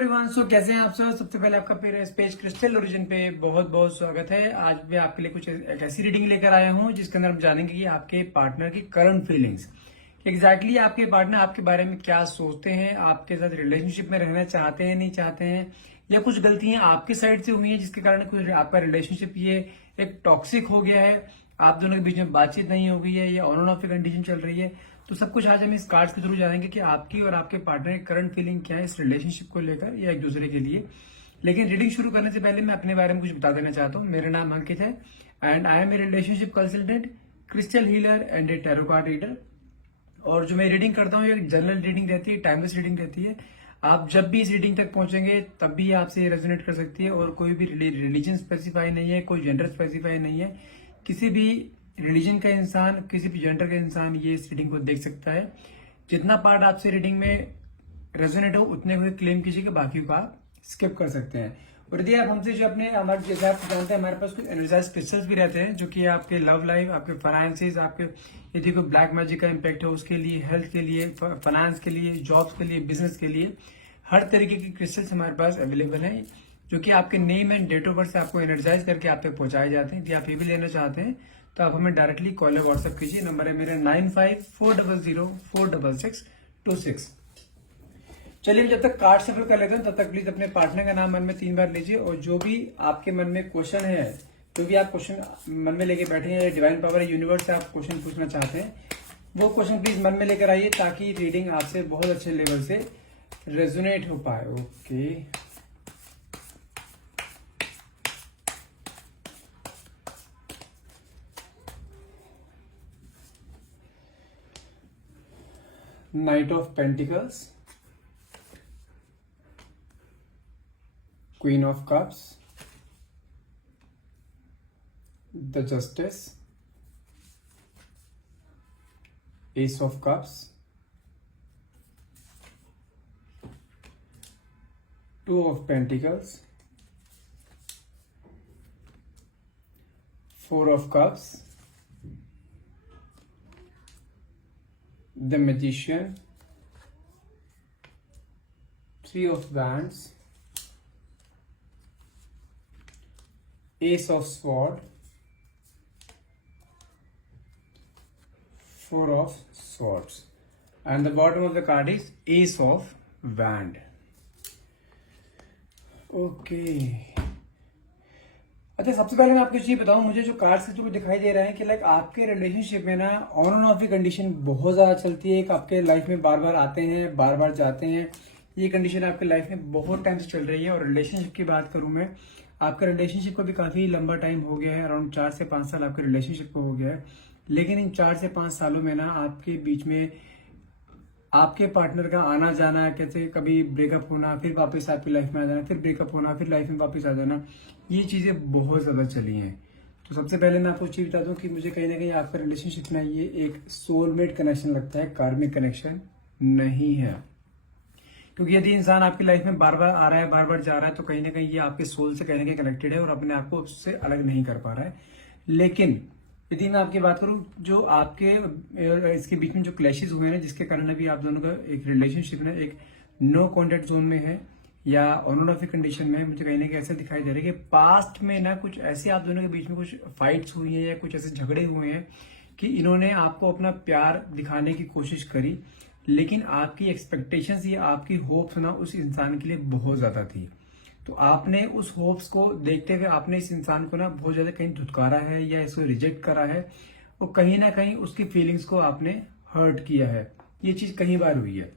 Everyone, सो कैसे हैं आप सब। सबसे पहले आपका पेज क्रिस्टल ओरिजिन पे बहुत बहुत स्वागत है। आज मैं आपके लिए कुछ एक ऐसी रीडिंग लेकर आया हूं जिसके अंदर हम जानेंगे कि आपके पार्टनर की करंट फीलिंग्स, एग्जैक्टली आपके पार्टनर आपके बारे में क्या सोचते हैं, आपके साथ रिलेशनशिप में रहना चाहते हैं नहीं चाहते हैं, या कुछ गलतियां आपकी साइड से हुई हैं जिसके कारण कुछ आपका रिलेशनशिप ये एक टॉक्सिक हो गया है, आप दोनों के बीच में बातचीत नहीं हो गई है या ऑन एंड ऑफ की कंडीशन चल रही है। तो सब कुछ आज हम इस कार्ड्स के थ्रू जानेंगे कि आपकी और आपके पार्टनर की करंट फीलिंग क्या है इस रिलेशनशिप को लेकर या एक दूसरे के लिए। लेकिन रीडिंग शुरू करने से पहले मैं अपने बारे में कुछ बता देना चाहता हूँ। मेरा नाम अंकित है and I am a relationship consultant, crystal healer and a tarot card reader. और जो मैं रीडिंग करता हूँ ये जनरल रीडिंग रहती है, टाइमलेस रीडिंग रहती है। आप जब भी इस रीडिंग तक पहुंचेंगे तब भी आपसे रेजोनेट कर सकती है और कोई भी रिलीजन स्पेसिफाई नहीं है, कोई जेंडर स्पेसिफाई नहीं है। किसी भी रिलीजन का इंसान, किसी भी जेंडर का इंसान ये इस रीडिंग को देख सकता है। जितना पार्ट आपसे रीडिंग में रेजोनेट हो उतने को क्लेम कीजिएगा, बाकी को आप स्किप कर सकते हैं। और यदि आप हमसे जो अपने हमारे जैसे आप जानते हैं हमारे पास कुछ एनर्जाइज क्रिस्टल्स भी रहते हैं जो कि आपके लव लाइफ, आपके फाइनेंसेस, आपके यदि कोई ब्लैक मैजिक का इम्पैक्ट है उसके लिए, हेल्थ के लिए, फाइनेंस के लिए, जॉब्स के लिए, बिजनेस के लिए, हर तरीके की क्रिस्टल्स हमारे पास अवेलेबल है जो कि आपके name and date of birth से आपको एनर्जाइज करके आप तक पहुंचाए जाते हैं। यदि आप ये भी लेना चाहते हैं तो आप हमें डायरेक्टली कॉल या व्हाट्सएप कीजिए। नंबर है मेरा 9540046626। चलिए जब तक कार्ड सफल कर लेते हैं तब तक प्लीज अपने पार्टनर का नाम मन में 3 बार लीजिए और जो भी आपके मन में क्वेश्चन है, जो भी आप क्वेश्चन मन में लेके बैठे हैं, डिवाइन पावर यूनिवर्स से आप क्वेश्चन पूछना चाहते हैं, वो क्वेश्चन प्लीज मन में लेकर आइए ताकि रीडिंग आपसे बहुत अच्छे लेवल से रेजोनेट हो पाए। Okay, Knight of Pentacles, Queen of Cups, the Justice, Ace of Cups, Two of Pentacles, Four of Cups, the Magician, Three of Wands, Ace of Swords, Four of Swords, and the bottom of the card is Ace of Wand. Okay. अच्छा, सबसे पहले मैं आपको चीज बताऊं, मुझे जो card से जो दिखाई दे रहा है कि लाइक आपके रिलेशनशिप में ना ऑन एंड ऑफ की कंडीशन बहुत ज्यादा चलती है। एक आपके लाइफ में बार बार आते हैं, बार बार जाते हैं, ये कंडीशन आपके लाइफ में बहुत टाइम से चल रही है। और रिलेशनशिप की बात करूं मैं, आपका रिलेशनशिप को भी काफी लंबा टाइम हो गया है, अराउंड 4 से 5 साल आपके रिलेशनशिप को हो गया है। लेकिन इन 4 से 5 सालों में ना आपके बीच में आपके पार्टनर का आना जाना, कैसे कभी ब्रेकअप होना, फिर वापस आपकी लाइफ में आ जाना, फिर ब्रेकअप होना, फिर लाइफ में वापस आ जाना, ये चीजें बहुत ज्यादा चली हैं। तो सबसे पहले मैं आपको चीज बता दूं कि मुझे कहीं ना कहीं आपका रिलेशनशिप ना ये एक सोलमेट कनेक्शन लगता है, कार्मिक कनेक्शन नहीं है। क्योंकि यदि इंसान आपकी लाइफ में बार बार आ रहा है, बार बार जा रहा है, तो कहीं ना कहीं ये आपके सोल से कहीं ना कहीं कनेक्टेड है और अपने आप को उससे अलग नहीं कर पा रहा है। लेकिन यदि मैं आपकी बात करूं, जो आपके इसके बीच में जो क्लैशेस हुए हैं जिसके कारण अभी आप दोनों का एक रिलेशनशिप में एक नो कॉन्टेक्ट जोन में है या ऑन एंड ऑफ कंडीशन में है, मुझे कहीं ना कहीं ऐसा दिखाई दे रहा है कि पास्ट में ना कुछ ऐसे आप दोनों के बीच में कुछ फाइट्स हुई हैं या कुछ ऐसे झगड़े हुए हैं कि इन्होंने आपको अपना प्यार दिखाने की कोशिश करी, लेकिन आपकी एक्सपेक्टेशंस या आपकी होप्स ना उस इंसान के लिए बहुत ज्यादा थी। तो आपने उस होप्स को देखते हुए आपने इस इंसान को ना बहुत ज्यादा कहीं धुतकारा है या इसको रिजेक्ट करा है और कहीं ना कहीं उसकी फीलिंग्स को आपने हर्ट किया है। ये चीज कई बार हुई है,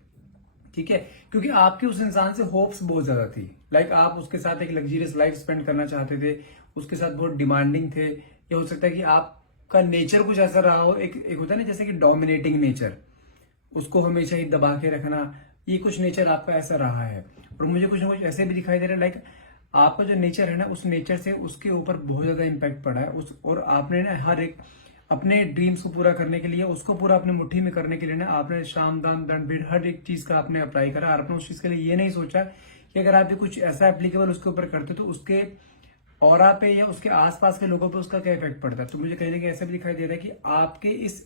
ठीक है, क्योंकि आपकी उस इंसान से होप्स बहुत ज्यादा थी। लाइक आप उसके साथ एक लग्जरियस लाइफ स्पेंड करना चाहते थे, उसके साथ बहुत डिमांडिंग थे, या हो सकता है कि आपका नेचर कुछ ऐसा रहा हो, एक होता है ना जैसे कि डोमिनेटिंग नेचर, उसको हमेशा ही दबा के रखना, ये कुछ नेचर आपका ऐसा रहा है। और मुझे कुछ ना कुछ ऐसे भी दिखाई दे रहा है लाइक आपका जो नेचर है ना, उस नेचर से उसके ऊपर बहुत ज्यादा इम्पैक्ट पड़ा है और आपने ना हर एक अपने ड्रीम्स को पूरा करने के लिए, उसको पूरा अपने मुट्ठी में करने के लिए ना आपने शाम दाम दंड भीड़ हर एक चीज का आपने अप्लाई करा। और आपने उस चीज के लिए ये नहीं सोचा कि अगर आप भी कुछ ऐसा एप्लीकेबल उसके ऊपर करते तो उसके ऑरा पे या उसके आसपास के लोगों पे उसका क्या इफेक्ट पड़ता है। तो मुझे कहीं ना कहीं ऐसा भी दिखाई दे रहा है कि आपके इस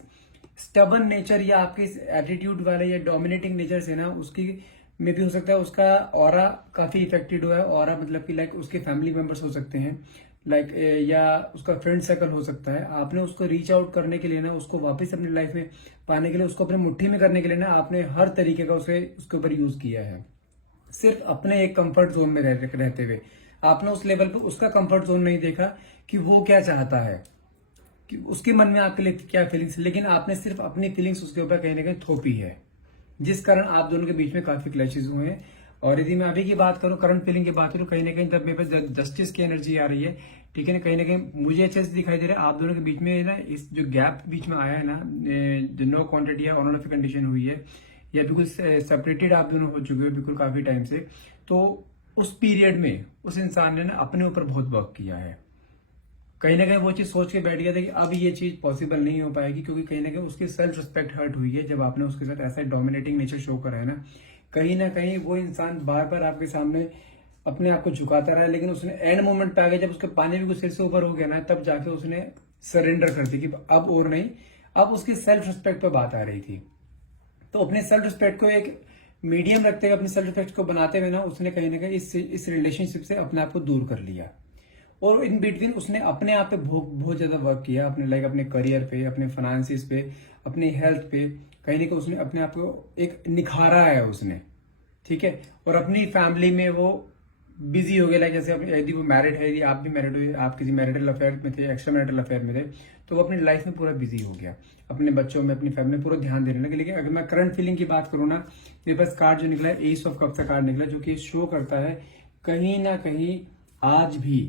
स्टबन नेचर या आपके इस एटीट्यूड वाले या डोमिनेटिंग नेचर से ना उसकी मे भी हो सकता है उसका ऑरा काफी इफेक्टेड हुआ है। ऑरा मतलब कि लाइक उसके फैमिली मेंबर्स हो सकते हैं, लाइक या उसका फ्रेंड सर्कल हो सकता है। आपने उसको रीच आउट करने के लिए ना, उसको वापस अपनी लाइफ में पाने के लिए, उसको अपने मुट्ठी में करने के लिए ना, आपने हर तरीके का उसके ऊपर यूज किया है। सिर्फ अपने एक कंफर्ट जोन में रहते हुए आपने उस लेवल पे उसका कंफर्ट जोन नहीं देखा कि वो क्या चाहता है, कि उसके मन में आपके लिए क्या फीलिंग्स, लेकिन आपने सिर्फ अपनी फीलिंग्स उसके ऊपर कहीं ना कहीं थोपी है, जिस कारण आप दोनों के बीच में काफी क्लैशेस हुए हैं। और यदि मैं अभी की बात करूं, करंट फीलिंग की बात करूं, कहीं ना कहीं तब मेरे पास जस्टिस की एनर्जी आ रही है, ठीक है ना। कहीं ना कहीं मुझे अच्छे से दिखाई दे रहा है आप दोनों के बीच में ना, इस जो गैप बीच में आया है ना, जो नो क्वांटिटी या ऑन ऑफ कंडीशन हुई है, या बिल्कुल सेपरेटेड आप दोनों हो चुके हो बिल्कुल काफी टाइम से, तो उस पीरियड में उस इंसान ने ना अपने ऊपर बहुत वर्क किया है। कहीं ना कहीं वो चीज सोच के बैठ गया था कि अब ये चीज पॉसिबल नहीं हो पाएगी, क्योंकि कहीं ना कहीं उसकी सेल्फ रिस्पेक्ट हर्ट हुई है जब आपने उसके साथ ऐसा डोमिनेटिंग नेचर शो करा है ना कहीं वो इंसान बार बार आपके सामने अपने आप को झुकाता रहा, लेकिन उसने एंड मोमेंट पे आ गया, जब उसके पानी भी कुछ सिर से ऊपर हो गया ना, तब जाके उसने सरेंडर कर दी कि अब और नहीं। अब उसकी सेल्फ रिस्पेक्ट पे बात आ रही थी, तो अपने सेल्फ रिस्पेक्ट को एक मीडियम रखते हुए, अपने सेल्फ रिस्पेक्ट को बनाते हुए ना, उसने कहीं ना कहीं इस रिलेशनशिप से अपने आप को दूर कर लिया। और इन बिटवीन उसने अपने आप पे बहुत ज्यादा वर्क किया, अपने लाइक अपने करियर पे, अपने फाइनेंसिस पे, अपनी हेल्थ पे, कहीं ना कहीं उसने अपने आप को एक निखारा है उसने, ठीक है। और अपनी फैमिली में वो बिजी हो गया, लाइक जैसे यदि वो मैरिड है, यदि आप भी मैरिड हुए, आप किसी मैरिटल अफेयर में थे, एक्स्ट्रा मैरिटल अफेयर में थे, तो वो अपनी लाइफ में पूरा बिजी हो गया, अपने बच्चों में, अपनी फैमिली में पूरा ध्यान देने लगे। लेकिन अगर मैं करंट फीलिंग की बात करूँ ना, मेरे पास कार्ड जो निकला है, एस ऑफ कप्स का कार्ड निकला, जो कि शो करता है कहीं ना कहीं आज भी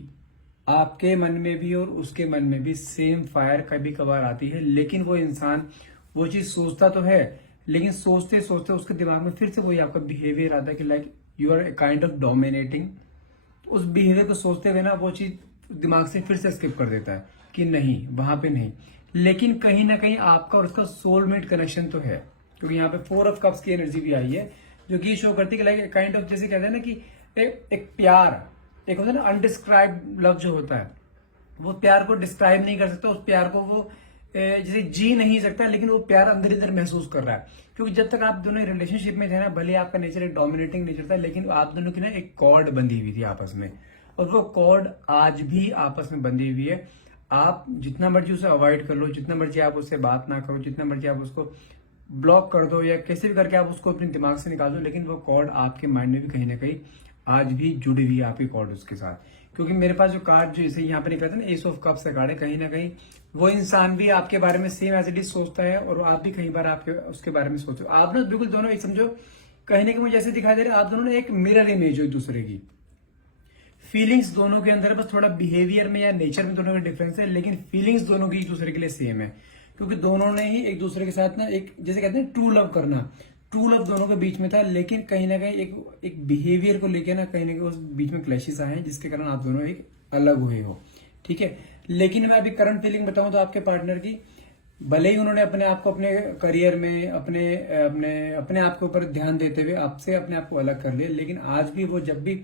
आपके मन में भी और उसके मन में भी सेम फायर कभी कभार आती है। लेकिन वो इंसान वो चीज सोचता तो है, लेकिन सोचते सोचते उसके दिमाग में फिर से वही आपका बिहेवियर आता है कि like you are kind of dominating. उस बिहेवियर को सोचते हुए ना वो चीज दिमाग से फिर से स्किप कर देता है कि नहीं, वहां पे नहीं। लेकिन कहीं ना कहीं आपका और उसका सोलमेट कनेक्शन तो है, क्योंकि यहाँ पे 4 ऑफ कप्स की एनर्जी भी आई है, जो कि शो करती है कि लाइक काइंड ऑफ, जैसे कहते हैं ना कि एक प्यार, एक होता है ना अनडिस्क्राइब लव जो होता है, वो प्यार को डिस्क्राइब नहीं कर सकता, उस प्यार को वो जैसे जी नहीं सकता, लेकिन वो प्यार अंदर अंदर महसूस कर रहा है। क्योंकि जब तक आप दोनों रिलेशनशिप में थे ना, भले आपका नेचर एक डोमिनेटिंग नेचर था, लेकिन आप दोनों की ना एक कॉर्ड बंधी हुई थी आपस में, और वो कॉर्ड आज भी आपस में बंधी हुई है। आप जितना मर्जी उसे अवॉइड कर लो, जितना मर्जी आप उससे बात ना करो, जितना मर्जी आप उसको ब्लॉक कर दो, या कैसे भी करके आप उसको अपने दिमाग से निकाल दो, लेकिन वो कॉर्ड आपके माइंड में भी कहीं ना कहीं आज भी जुड़ी हुई है, आपकी कॉर्ड उसके साथ। क्योंकि मेरे पास जो कार्ड जो इसे यहाँ पे निकला था ना, एस ऑफ कप्स का कार्ड है, कहीं ना कहीं वो इंसान भी आपके बारे में सेम एज इट इज सोचता है, और आप भी कई बार आपके उसके बारे में सोचो। आप ना बिल्कुल दोनों एक समझो, कहीं ना कहीं मुझे ऐसे दिखाई दे रहा है आप दोनों ने एक मिरर इमेज हो एक दूसरे की। फीलिंग्स दोनों के अंदर, बस थोड़ा बिहेवियर में या नेचर में दोनों का डिफरेंस है, लेकिन फीलिंग्स दोनों की एक दूसरे के लिए सेम है। क्योंकि दोनों ने ही एक दूसरे के साथ ना एक, जैसे कहते हैं ट्रू लव करना, ट्रू लव दोनों के बीच में था, लेकिन कहीं ना कहीं एक बिहेवियर को लेकर ना कहीं ना कहीं उस बीच में क्लैशेस आए हैं, जिसके कारण आप दोनों एक अलग हुए हो, ठीक है। लेकिन मैं अभी करंट फीलिंग बताऊं तो आपके पार्टनर की, भले ही उन्होंने अपने आप को अपने करियर में, अपने अपने अपने आप के ऊपर ध्यान देते हुए आपसे अपने आप को अलग कर लिया, लेकिन आज भी वो जब भी,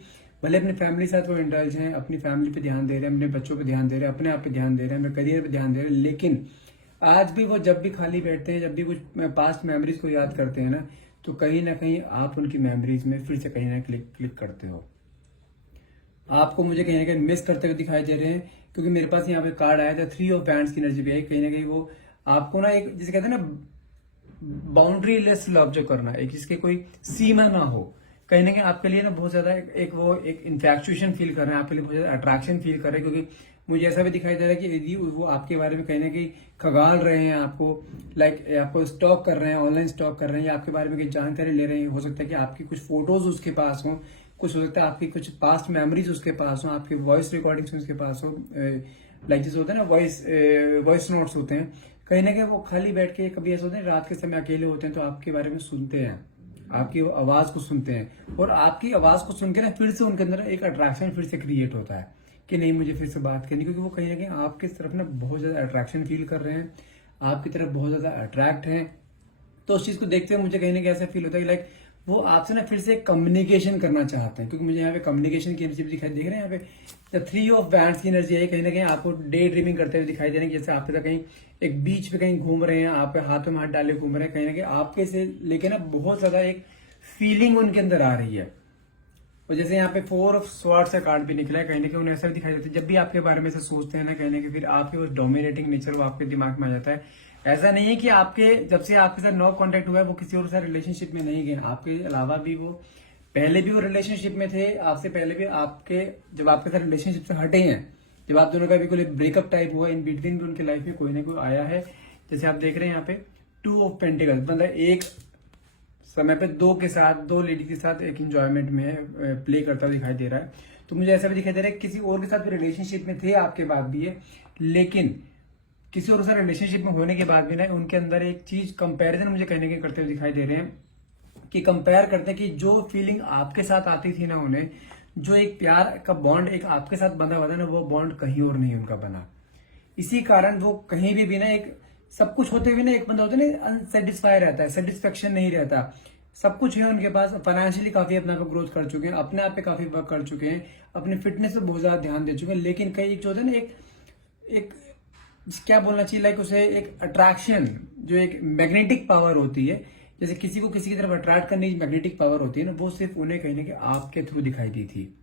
भले अपनी फैमिली के साथ वो इंडल्ज हैं, अपनी फैमिली पे ध्यान दे रहे हैं, अपने बच्चों पे ध्यान दे रहे हैं, अपने आप पे ध्यान दे रहे हैं, अपने करियर पे ध्यान दे रहे हैं, लेकिन आज भी वो जब भी खाली बैठते हैं, जब भी कुछ पास्ट मेमोरीज को याद करते हैं ना, तो कहीं ना कहीं आप उनकी मेमोरीज में फिर से कहीं ना क्लिक करते हो। आपको मुझे कहीं ना कहीं मिस करते हुए दिखाई दे रहे हैं, क्योंकि मेरे पास यहाँ पे कार्ड आया था 3 ऑफ बैंड्स की एनर्जी भी आई। कहीं ना कहीं वो आपको ना एक, जिसे कहते हैं ना बाउंड्री लेस लव जो करना, एक जिसके कोई सीमा ना हो, कहीं ना कहीं आपके लिए ना बहुत ज्यादा एक इन्फैक्चुएशन फील कर रहे हैं, आपके लिए बहुत ज्यादा अट्रैक्शन फील कर रहे हैं। क्योंकि मुझे ऐसा भी दिखाई दे रहा है कि यदि वो आपके बारे में कहीं ना कहीं खगाल रहे हैं आपको, लाइक आपको स्टॉक कर रहे हैं, ऑनलाइन स्टॉक कर रहे हैं, या आपके बारे में कोई जानकारी ले रहे हैं। हो सकता है कि आपकी कुछ फोटोज उसके पास हो, कुछ हो सकता है आपकी कुछ पास्ट मेमोरीज उसके पास हो, आपकी वॉइस रिकॉर्डिंग्स उसके पास हो, लाइक जैसे होता है ना वॉइस नोट्स होते हैं। कहीं ना कहीं वो खाली बैठ के, कभी ऐसा होता है रात के समय अकेले होते हैं, तो आपके बारे में सुनते हैं, आपकी आवाज को सुनते हैं, और आपकी आवाज को सुन के ना फिर से उनके अंदर एक अट्रैक्शन फिर से क्रिएट होता है कि नहीं, मुझे फिर से बात करनी, क्योंकि वो कहीं ना कहीं आपकी तरफ ना बहुत ज्यादा अट्रैक्शन फील कर रहे हैं, आपकी तरफ बहुत ज्यादा अट्रैक्ट हैं। तो उस चीज को देखते हुए मुझे कहीं ना कहीं ऐसा फील होता है कि लाइक वो आपसे ना फिर से कम्युनिकेशन करना चाहते हैं, क्योंकि मुझे यहाँ पे कम्युनिकेशन की एनर्जी भी दिखाई, देख रहे हैं यहाँ पे 3 ऑफ बैंड्स की एनर्जी है। कहीं ना कहीं आपको डे ड्रीमिंग करते हुए दिखाई दे रहे हैं, जैसे आप कहीं एक बीच पे कहीं घूम रहे हैं, आप हाथों में हाथ डाले घूम रहे हैं, कहीं ना कहीं आपके से लेके ना बहुत ज्यादा एक फीलिंग उनके अंदर आ रही है। और जैसे यहाँ पे 4 ऑफ स्वॉर्ड्स का कार्ड भी निकला है, कहीं ना कहीं उन्हें ऐसा भी दिखाई देता है जब भी आपके बारे में से सोचते हैं ना, कहीं ना कहीं फिर आपके वो डोमिनेटिंग नेचर वो आपके दिमाग में आ जाता है। ऐसा नहीं है कि आपके जब से आपके साथ नो कांटेक्ट हुआ है वो किसी और से रिलेशनशिप में नहीं गए, आपके अलावा भी वो पहले भी वो रिलेशनशिप में थे, आपसे पहले भी आपके जब आपके साथ रिलेशनशिप से हटे हैं, जब आप दोनों का भी कोई ब्रेकअप टाइप हुआ, इन बिटवीन भी उनकी लाइफ में कोई ना कोई आया है। जैसे आप देख रहे हैं यहाँ पे 2 ऑफ पेंटिकल्स, मतलब एक समय पे दो लेडी के साथ एक इंजॉयमेंट में प्ले करता हुआ दिखाई दे रहा है। तो मुझे ऐसा भी दिखाई दे रहा है किसी और के साथ भी रिलेशनशिप में थे आपके बाद भी है, लेकिन किसी और के साथ रिलेशनशिप में होने के बाद भी ना उनके अंदर एक चीज कंपैरिजन मुझे कहने के करते हुए दिखाई दे रहे हैं कि कंपेयर करते हैं कि जो फीलिंग आपके साथ आती थी ना उन्हें, जो एक प्यार का बॉन्ड एक आपके साथ बंधा हुआ था ना, वो बॉन्ड कहीं और नहीं उनका बना। इसी कारण वो कहीं भी ना एक सब कुछ होते हुए ना एक बंदा होता है ना अनसेटिस्फाई रहता है, सेटिस्फेक्शन नहीं रहता। सब कुछ है उनके पास, फाइनेंशियली काफी अपना ग्रोथ कर चुके हैं, अपने आप पे काफी वर्क कर चुके हैं, अपनी फिटनेस पे बहुत ज्यादा ध्यान दे चुके हैं, लेकिन कई जो होता है ना एक क्या बोलना चाहिए, लाइक उसे एक अट्रैक्शन, जो एक मैग्नेटिक पावर होती है, जैसे किसी को किसी की तरफ अट्रैक्ट करने की मैग्नेटिक पावर होती है ना, वो सिर्फ उन्हें कहीं ना कहीं आपके थ्रू दिखाई दी थी।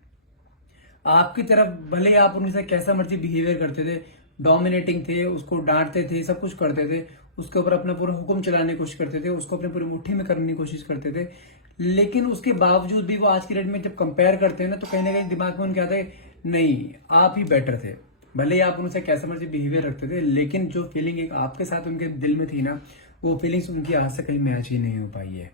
आपकी तरफ भले ही आप उनके साथ कैसा मर्जी बिहेवियर करते थे, डोमिनेटिंग थे, उसको डांटते थे, सब कुछ करते थे, उसके ऊपर अपना पूरा हुक्म चलाने की कोशिश करते थे, उसको अपने पूरी मुट्ठी में करने की कोशिश करते थे, लेकिन उसके बावजूद भी वो आज की डेट में जब कंपेयर करते हैं ना, तो कहीं ना कहीं दिमाग में उनके आता है नहीं आप ही बेटर थे। भले ही आप उनसे कैसा मर्जी बिहेवियर रखते थे, लेकिन जो फीलिंग एक आपके साथ उनके दिल में थी ना, वो फीलिंग्स उनकी आज से कहीं मैच ही नहीं हो पाई है।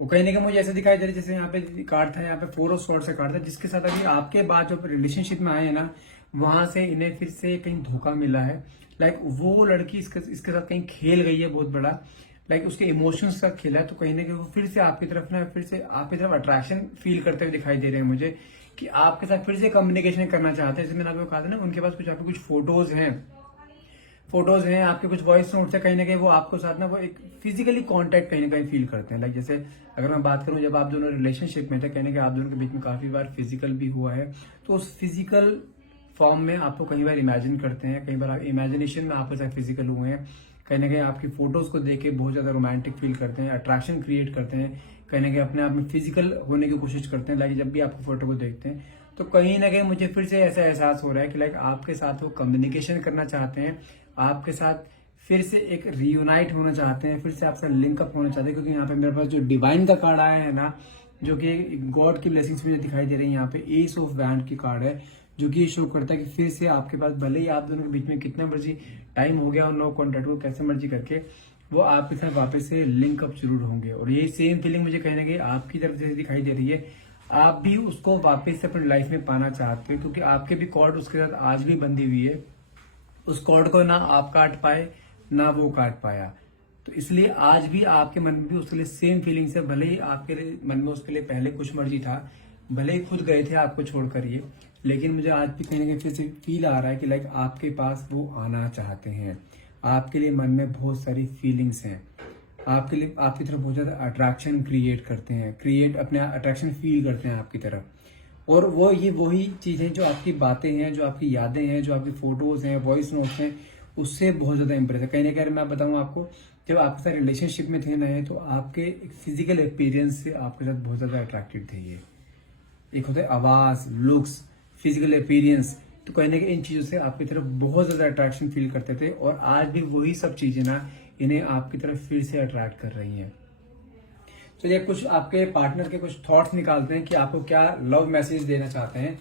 वो कहीं ना कहीं मुझे ऐसा दिखाई दे रहा है जैसे यहाँ पे कार्ड था, यहाँ पे 4 ऑफ स्वॉर्ड्स का कार्ड था, जिसके साथ अभी आपके बाद जो रिलेशनशिप में आए हैं ना, वहां से इन्हें फिर से कहीं धोखा मिला है। लाइक वो लड़की इसके साथ कहीं खेल गई है बहुत बड़ा, लाइक उसके इमोशंस का खेला है, तो कहीं ना कहीं वो फिर से आपकी तरफ ना फिर से आपकी तरफ अट्रैक्शन फील करते हुए दिखाई दे रहे हैं मुझे, कि आपके साथ फिर से कम्युनिकेशन करना चाहते हैं। जैसे मैंने आपको कहा था ना, उनके पास कुछ आपके कुछ फोटोज हैं, आपके कुछ वॉइस नोट्स है, कहीं ना कहीं वो आपको साथ ना वो एक फिजिकली कांटेक्ट कहीं ना कहीं फील करते हैं। लाइक जैसे अगर मैं बात करूं, जब आप दोनों रिलेशनशिप में थे, कहीं ना कहीं आप दोनों के बीच में काफी बार फिजिकल भी हुआ है, तो उस फिजिकल फॉर्म में आपको कई बार इमेजिन करते हैं, कई बार इमेजिनेशन में आपके साथ फिजिकल हुए हैं, कहीं ना कहीं आपकी फोटोज को देख के बहुत ज्यादा रोमांटिक फील करते हैं, अट्रैक्शन क्रिएट करते हैं, कहीं ना कहीं अपने आप में फिजिकल होने की कोशिश करते हैं। लाइक जब भी आपको फोटो को देखते हैं, तो कहीं ना कहीं मुझे फिर से ऐसा एहसास हो रहा है कि लाइक आपके साथ वो कम्युनिकेशन करना चाहते हैं, आपके साथ फिर से एक रियूनाइट होना चाहते हैं, फिर से आपसे लिंकअप होना चाहते हैं। क्योंकि यहाँ पे मेरे पास जो डिवाइन का कार्ड आया है ना, जो कि गॉड की ब्लेसिंग्स मुझे दिखाई दे रही है, यहाँ पे एस ऑफ वैंड की कार्ड है, जो कि ये शो करता है कि फिर से आपके पास भले ही आप दोनों के बीच में कितना मर्जी टाइम हो गया और नो कॉन्टेक्ट हो, कैसे मर्जी करके वो आपके साथ वापस से लिंकअप जरूर होंगे। और ये सेम फीलिंग मुझे कहीं ना कहीं आपकी तरफ से दिखाई दे रही है, आप भी उसको वापस से अपनी लाइफ में पाना चाहते हो, क्योंकि आपके भी कॉर्ड उसके साथ आज भी बंधी हुई है। उस कॉर्ड को ना आप काट पाए ना वो काट पाया, तो इसलिए आज भी आपके मन में भी उसके लिए सेम फीलिंग्स है। भले ही आपके मन में उसके लिए पहले कुछ मर्जी था, भले ही खुद गए थे आपको छोड़कर ये, लेकिन मुझे आज भी कहीं ना कहीं फिर से फील आ रहा है कि लाइक आपके पास वो आना चाहते हैं, आपके लिए मन में बहुत सारी फीलिंग्स हैं, आपके लिए आपकी तरफ बहुत ज्यादा अट्रैक्शन क्रिएट करते हैं, अपने अट्रैक्शन फील करते हैं आपकी तरफ। और वो ये वही चीजें जो आपकी बातें हैं, जो आपकी यादें हैं, जो आपकी फोटोज हैं, वॉइस नोट्स हैं, उससे बहुत ज्यादा इंप्रेस है। कहीं ना कहीं मैं बताऊं आपको, जब आपके साथ रिलेशनशिप में थे ना, तो आपके फिजिकल अपीयरेंस से आपके साथ बहुत ज्यादा अट्रैक्टेड थे ये। एक होता है आवाज, लुक्स, फिजिकल अपीयरेंस, तो कहीं ना कहीं इन चीजों से आपकी तरफ बहुत ज्यादा अट्रैक्शन फील करते थे, और आज भी वही सब चीजें ना इन्हें आपकी तरफ फिर से अट्रैक्ट कर रही हैं। चलिए कुछ आपके पार्टनर के कुछ थॉट्स निकालते हैं कि आपको क्या लव मैसेज देना चाहते हैं,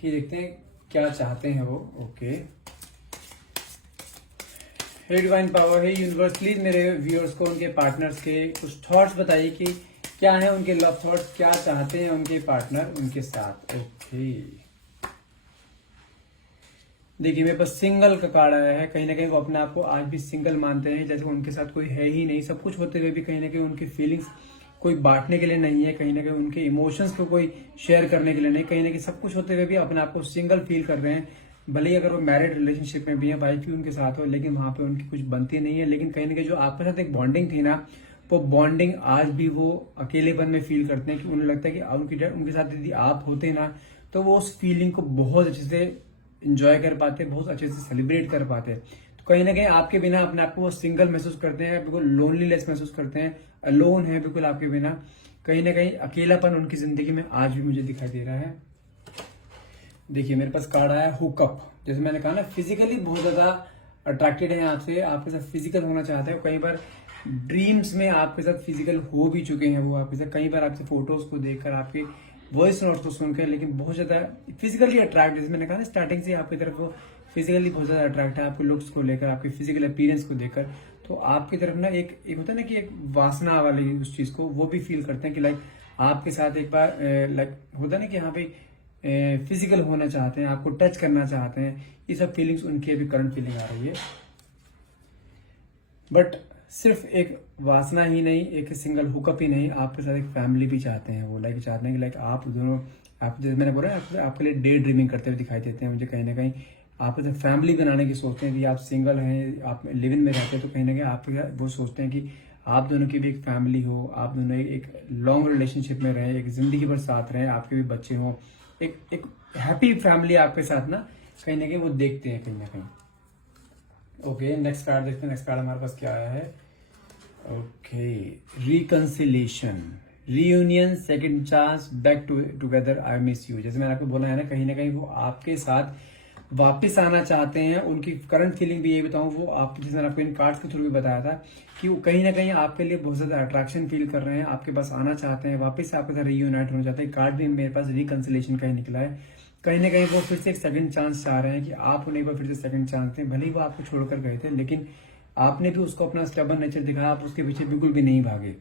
कि देखते हैं क्या चाहते हैं वो। Okay, hey divine power, hey universe, please मेरे व्यूअर्स को उनके पार्टनर्स के कुछ थॉट्स बताइए कि क्या है उनके लव थॉट्स, क्या चाहते हैं उनके पार्टनर उनके साथ। ओके, देखिए मेरे पास सिंगल का कार्ड आया है। कहीं ना कहीं वो अपने आप को आज भी सिंगल मानते हैं, जैसे उनके साथ कोई है ही नहीं। सब कुछ होते हुए भी कहीं ना कहीं उनकी फीलिंग्स कोई बांटने के लिए नहीं है, कहीं ना कहीं उनके इमोशंस को कोई शेयर करने के लिए नहीं, कहीं ना कहीं सब कुछ होते हुए भी अपने आप को सिंगल फील कर रहे हैं। भले ही अगर वो मैरिड रिलेशनशिप में भी है, वाइफ भी उनके साथ हो, लेकिन वहां पे उनकी कुछ बनती नहीं है। लेकिन कहीं ना कहीं जो आपके साथ एक बॉन्डिंग थी ना, वो बॉन्डिंग आज भी वो अकेलेपन में फील करते हैं, कि उन्हें लगता है कि उनके साथ यदि आप होते ना, तो वो उस फीलिंग को बहुत अच्छे से इंजॉय कर पाते, बहुत अच्छे से सेलिब्रेट कर पाते। तो कहीं ना कहीं आपके बिना अपने आप को वो सिंगल महसूस करते हैं, बिल्कुल लोनलीनेस महसूस करते हैं, अलोन है बिल्कुल आपके बिना। कहीं ना कहीं अकेलापन उनकी जिंदगी में आज भी मुझे दिखाई दे रहा है। देखिए मेरे पास कार्ड आया हुकअप। जैसे मैंने कहा ना, फिजिकली बहुत ज्यादा अट्रैक्टेड है आपसे, आपके साथ फिजिकल होना चाहते हैं। कई बार ड्रीम्स में आपके साथ फिजिकल हो भी चुके हैं वो आपके साथ, कई बार आपके फोटोज को देखकर, आपके वॉइस नोट को सुनकर, लेकिन बहुत ज्यादा फिजिकली अट्रैक्ट, जैसे मैंने कहा ना स्टार्टिंग से आपकी तरफ वो फिजिकली बहुत ज्यादा अट्रैक्ट है, आपके लुक्स को लेकर, आपके फिजिकल अपीयरेंस को देखकर। तो आपकी तरफ ना एक होता है ना कि एक वासना वाली उस चीज को वो भी फील करते हैं कि लाइक आपके साथ एक बार लाइक होता है ना कि यहाँ पे फिजिकल होना चाहते हैं, आपको टच करना चाहते हैं। ये सब फीलिंग्स उनकी अभी करंट फीलिंग आ रही है। बट सिर्फ एक वासना ही नहीं, एक सिंगल हुकअप ही नहीं, आपके साथ एक फैमिली भी चाहते हैं वो। लाइक चाहते हैं कि लाइक आप दोनों, आप जैसे मैंने बोला आपके लिए डे ड्रीमिंग करते हुए दिखाई देते हैं मुझे। कहीं ना कहीं आपके साथ फैमिली बनाने की सोचते हैं कि आप सिंगल हैं, आप लिव इन में रहते हैं, तो कहीं ना कहीं आपके वो सोचते हैं कि आप दोनों की भी एक फैमिली हो, आप दोनों एक लॉन्ग रिलेशनशिप में रहे, एक जिंदगी भर साथ रहे, आपके भी बच्चे हों, एक हैप्पी फैमिली आपके साथ ना कहीं वो देखते हैं कहीं ना कहीं। ओके, नेक्स्ट कार्ड देखते हैं। नेक्स्ट कार्ड हमारे पास क्या आया है? Okay, reconciliation, reunion, second chance, back together, I miss you. जैसे मैंने आपको बोला है ना, कहीं वो आपके साथ वापस आना चाहते हैं। उनकी करंट फीलिंग भी ये बताऊं, वो आप जैसे मैंने आपको इन कार्ड्स के थ्रू भी बताया था कि वो कहीं ना कहीं आपके लिए बहुत ज्यादा अट्रैक्शन फील कर रहे हैं, आपके पास आना चाहते हैं, वापस से आपके साथ रीयूनाइट होना चाहते हैं। कार्ड भी मेरे पास रिकंसिलेशन का ही निकला है। कहीं ना कहीं वो फिर से एक सेकंड चांस चाह रहे हैं कि आप उन्हें एक बार फिर से सेकंड चांस दें। भले ही वो आपको छोड़कर गए थे, लेकिन आपने भी उसको अपना स्टबर्न नेचर दिखाया, आप उसके पीछे बिल्कुल भी नहीं भागे।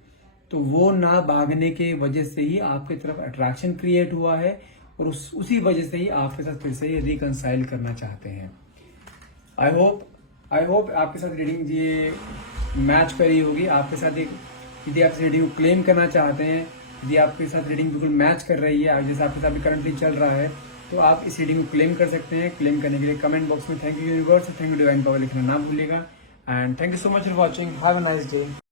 तो वो ना भागने के वजह से ही आपकी तरफ अट्रैक्शन क्रिएट हुआ है, और उसी वजह से ही आपके साथ फिर से ये रिकंसाइल करना चाहते हैं। आई होप आपके साथ रीडिंग ये मैच करी होगी आपके साथ। एक यदि आप रीडिंग को क्लेम करना चाहते हैं, यदि आपके साथ रीडिंग बिल्कुल मैच कर रही है, जैसे आपके साथ करंटली चल रहा है, तो आप इस रीडिंग को क्लेम कर सकते हैं। क्लेम करने के लिए कमेंट बॉक्स में thank you universe, thank you divine power लिखना ना भूलिएगा। And thank you so much for watching. Have a nice day.